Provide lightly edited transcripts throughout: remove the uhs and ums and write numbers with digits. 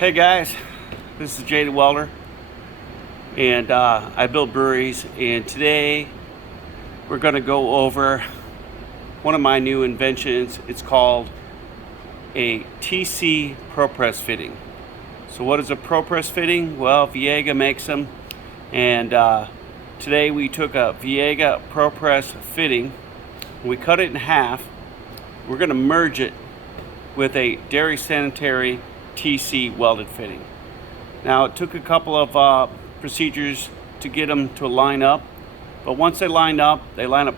Hey guys, this is Jay the Welder, and I build breweries, and today we're going to go over one of my new inventions. It's called a T.C.propress fitting. So what is a propress fitting? Well, Viega makes them, and today we took a Viega propress fitting and we cut it in half. We're going to merge it with a dairy sanitary TC welded fitting. Now it took a couple of procedures to get them to line up, but once they line up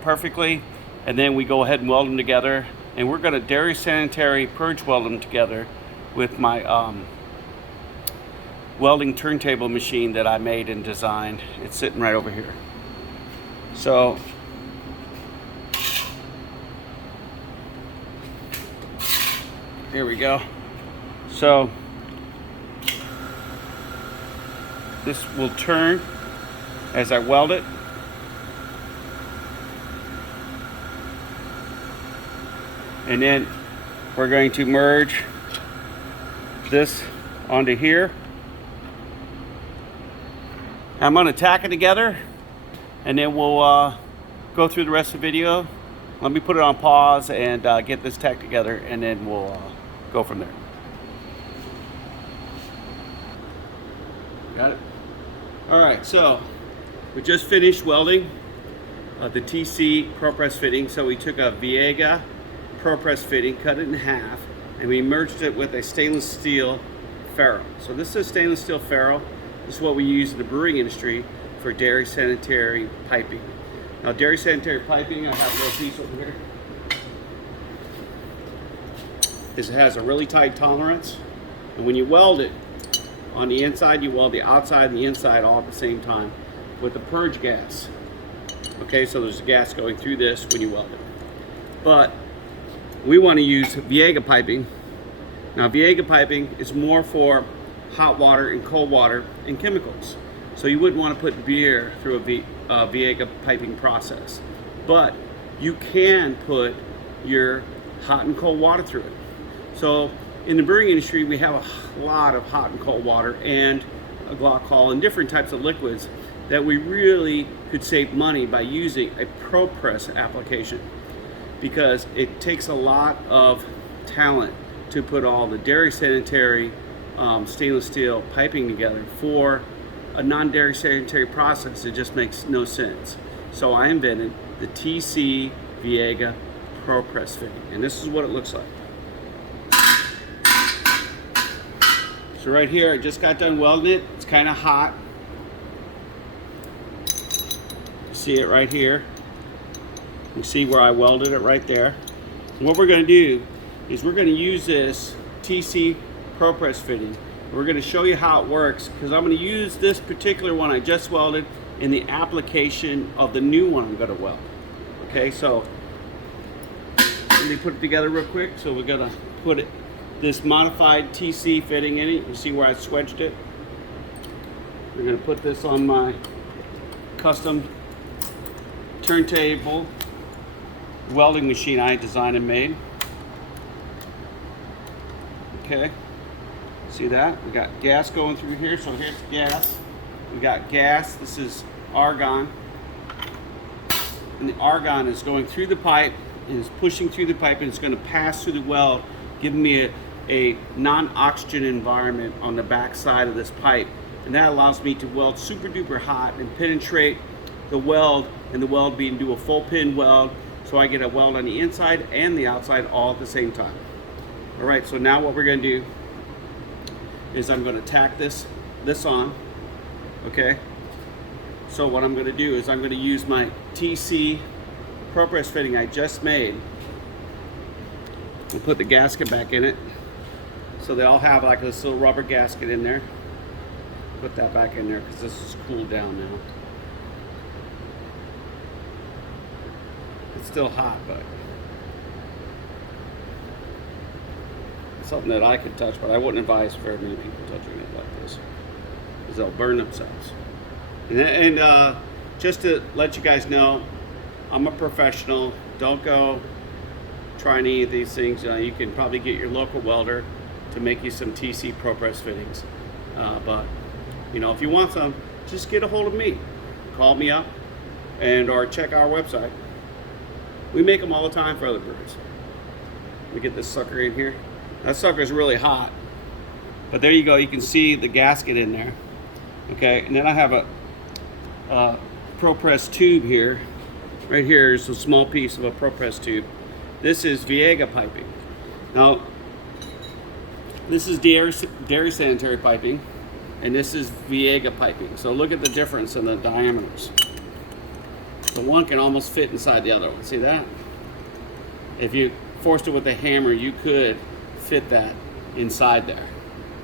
perfectly, and then we go ahead and weld them together, and we're going to dairy sanitary purge weld them together with my welding turntable machine that I made and designed. It's sitting right over here. So here we go. So this will turn as I weld it. And then we're going to merge this onto here. I'm going to tack it together, and then we'll go through the rest of the video. Let me put it on pause and get this tacked together, and then we'll go from there. Got it? All right, so we just finished welding the T.C.propress fitting. So we took a Viega propress fitting, cut it in half, and we merged it with a stainless steel ferrule. So this is a stainless steel ferrule. This is what we use in the brewing industry for dairy sanitary piping. Now, dairy sanitary piping, I have a little piece over here. This has a really tight tolerance, and when you weld it, on the inside, you weld the outside and the inside all at the same time with the purge gas. Okay, so there's gas going through this when you weld it. But we want to use Viega piping. Now, Viega piping is more for hot water and cold water and chemicals. So you wouldn't want to put beer through a Viega piping process. But you can put your hot and cold water through it. So in the brewing industry, we have a lot of hot and cold water and a glycol and different types of liquids that we really could save money by using a ProPress application, because it takes a lot of talent to put all the dairy sanitary stainless steel piping together. For a non-dairy sanitary process, it just makes no sense. So I invented the TC Viega ProPress fitting, and this is what it looks like. So right here, I just got done welding it. It's kind of hot. You see it right here. You see where I welded it right there. And what we're going to do is we're going to use this TC ProPress fitting. We're going to show you how it works, because I'm going to use this particular one I just welded in the application of the new one I'm going to weld. Okay, so let me put it together real quick. So we're going to put this modified TC fitting in it. You see where I swedged it? We're going to put this on my custom turntable welding machine I designed and made. Okay, see that? We got gas going through here, so here's gas. We got gas, this is argon, and the argon is going through the pipe and is pushing through the pipe, and it's going to pass through the weld, giving me a non-oxygen environment on the back side of this pipe, and that allows me to weld super duper hot and penetrate the weld, and the weld being do a full pin weld, so I get a weld on the inside and the outside all at the same time. All right, so now what we're going to do is I'm going to tack this on. Okay, so what I'm going to do is I'm going to use my TC ProPress fitting I just made and put the gasket back in it. So they all have like this little rubber gasket in there. Put that back in there because this is cooled down now. It's still hot, but it's something that I could touch, but I wouldn't advise very many people touching it like this, because they'll burn themselves. And just to let you guys know, I'm a professional. Don't go try any of these things. You can probably get your local welder to make you some T.C.propress fittings. But you know, if you want some, just get a hold of me. Call me up or check our website. We make them all the time for other breweries. Let me get this sucker in here. That sucker's really hot. But there you go, you can see the gasket in there. Okay, and then I have a ProPress tube here. Right here is a small piece of a ProPress tube. This is Viega piping. Now, this is dairy sanitary piping, and this is Viega piping. So look at the difference in the diameters. The one can almost fit inside the other one. See that? If you forced it with a hammer, you could fit that inside there.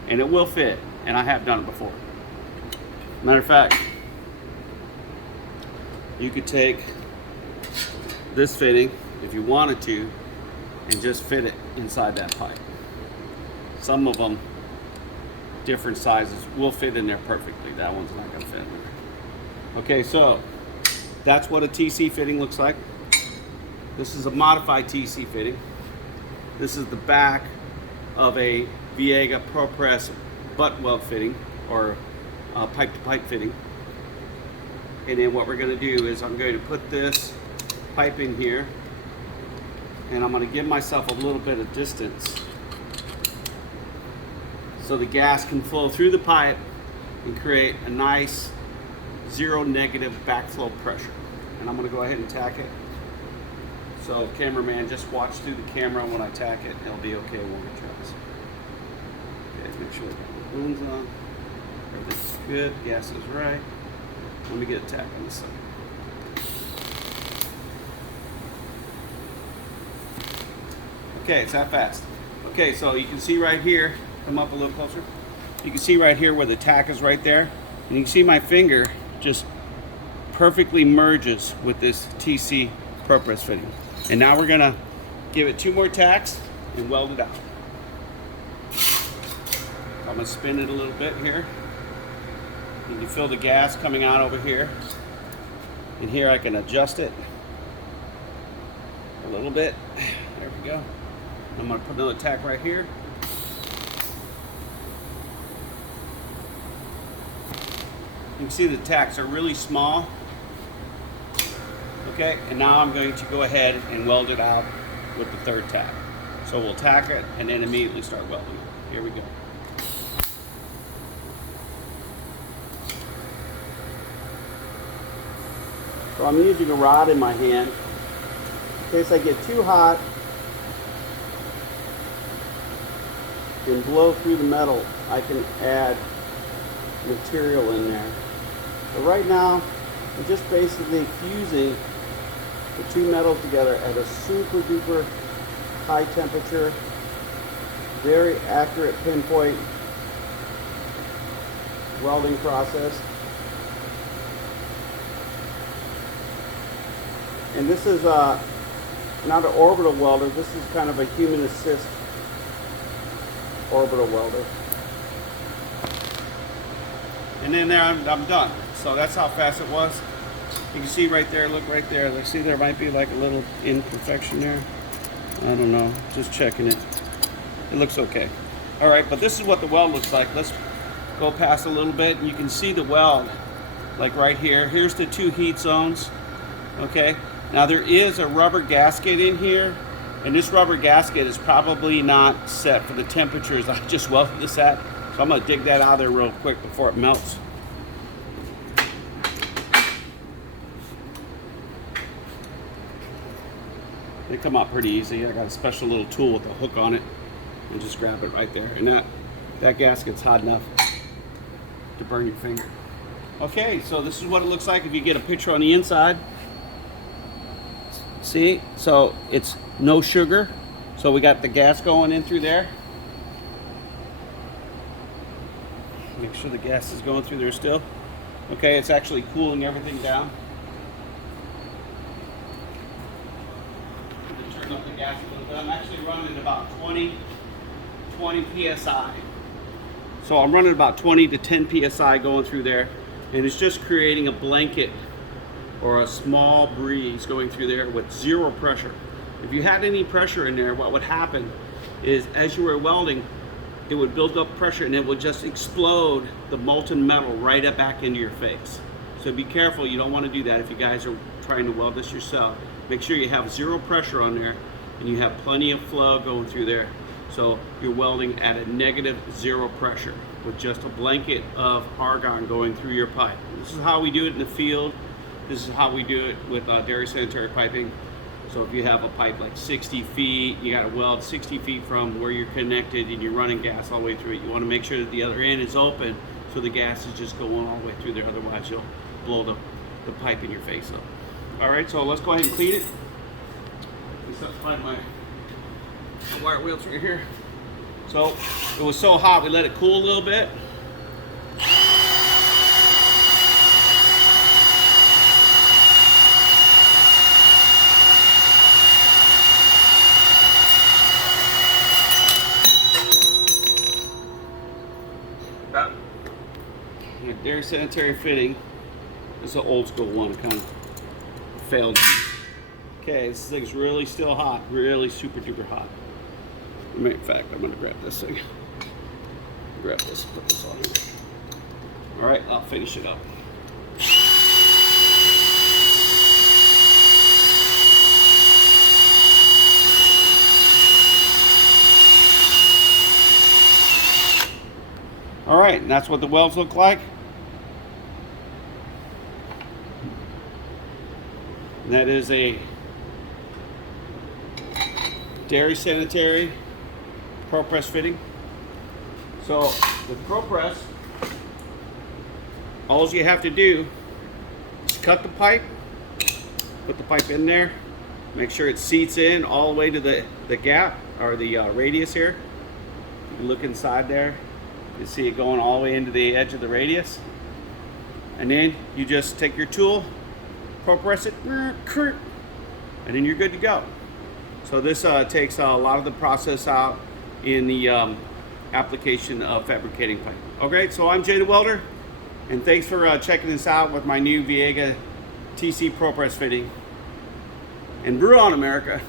And it will fit, and I have done it before. Matter of fact, you could take this fitting, if you wanted to, and just fit it inside that pipe. Some of them, different sizes, will fit in there perfectly. That one's not going to fit in there. Okay, so that's what a TC fitting looks like. This is a modified TC fitting. This is the back of a Viega ProPress butt weld fitting, or pipe to pipe fitting. And then what we're going to do is I'm going to put this pipe in here, and I'm going to give myself a little bit of distance so the gas can flow through the pipe and create a nice zero negative backflow pressure. And I'm going to go ahead and tack it. So cameraman, just watch through the camera when I tack it. It'll be okay when it tries. Okay, make sure the balloon's on. Everything's good. Gas is right. Let me get a tack on this side. Okay, it's that fast. Okay, so you can see right here, come up a little closer. You can see right here where the tack is right there. And you can see my finger just perfectly merges with this T.C.propress fitting. And now we're gonna give it 2 more tacks and weld it out. I'm gonna spin it a little bit here. You can feel the gas coming out over here. And here I can adjust it a little bit. There we go. I'm going to put another tack right here. You can see the tacks are really small. Okay, and now I'm going to go ahead and weld it out with the 3rd tack. So we'll tack it and then immediately start welding it. Here we go. So I'm using a rod in my hand in case I get too hot and blow through the metal. I can add material in there. But right now, I'm just basically fusing the 2 metals together at a super duper high temperature, very accurate pinpoint welding process. And this is not an orbital welder, this is kind of a human assist orbital welder. And then there I'm done. So that's how fast it was. You can see right there, look right there. Let's see, there might be like a little imperfection there. I don't know, just checking it. It looks okay. All right, but this is what the weld looks like. Let's go past a little bit. You can see the weld, like right here. Here's the 2 heat zones, okay? Now there is a rubber gasket in here, and this rubber gasket is probably not set for the temperatures I just welded this at. So I'm gonna dig that out of there real quick before it melts. They come out pretty easy. I got a special little tool with a hook on it, and just grab it right there. And that gasket's hot enough to burn your finger. Okay, so this is what it looks like if you get a picture on the inside. See, so it's no sugar. So we got the gas going in through there. Make sure the gas is going through there still. Okay, it's actually cooling everything down. Turn up the gas a little bit. I'm actually running about 20 psi. So I'm running about 20 to 10 psi going through there, and it's just creating a blanket or a small breeze going through there with 0 pressure. If you had any pressure in there, what would happen is as you were welding, it would build up pressure and it would just explode the molten metal right up back into your face. So be careful, you don't want to do that if you guys are trying to weld this yourself. Make sure you have zero pressure on there and you have plenty of flow going through there. So you're welding at a negative zero pressure with just a blanket of argon going through your pipe. This is how we do it in the field. This is how we do it with dairy sanitary piping. So if you have a pipe like 60 feet, you got to weld 60 feet from where you're connected and you're running gas all the way through it. You want to make sure that the other end is open so the gas is just going all the way through there. Otherwise you'll blow the pipe in your face up. All right, so let's go ahead and clean it. Let's find my wire wheels right here. So it was so hot, we let it cool a little bit. Dairy sanitary fitting. This is an old school one, kind of failed. Okay, this thing's really still hot, really super duper hot. In fact, I'm gonna grab this thing. Grab this, put this on here. All right, I'll finish it up. All right, and that's what the welds look like. And that is a dairy sanitary ProPress fitting. So with ProPress, all you have to do is cut the pipe, put the pipe in there, make sure it seats in all the way to the gap or the radius here. You can look inside there, you see it going all the way into the edge of the radius. And then you just take your tool, ProPress it, and then you're good to go. So this takes a lot of the process out in the application of fabricating pipe. Okay, so I'm Jay the Welder, and thanks for checking this out with my new Viega TC ProPress fitting. And Brew On America.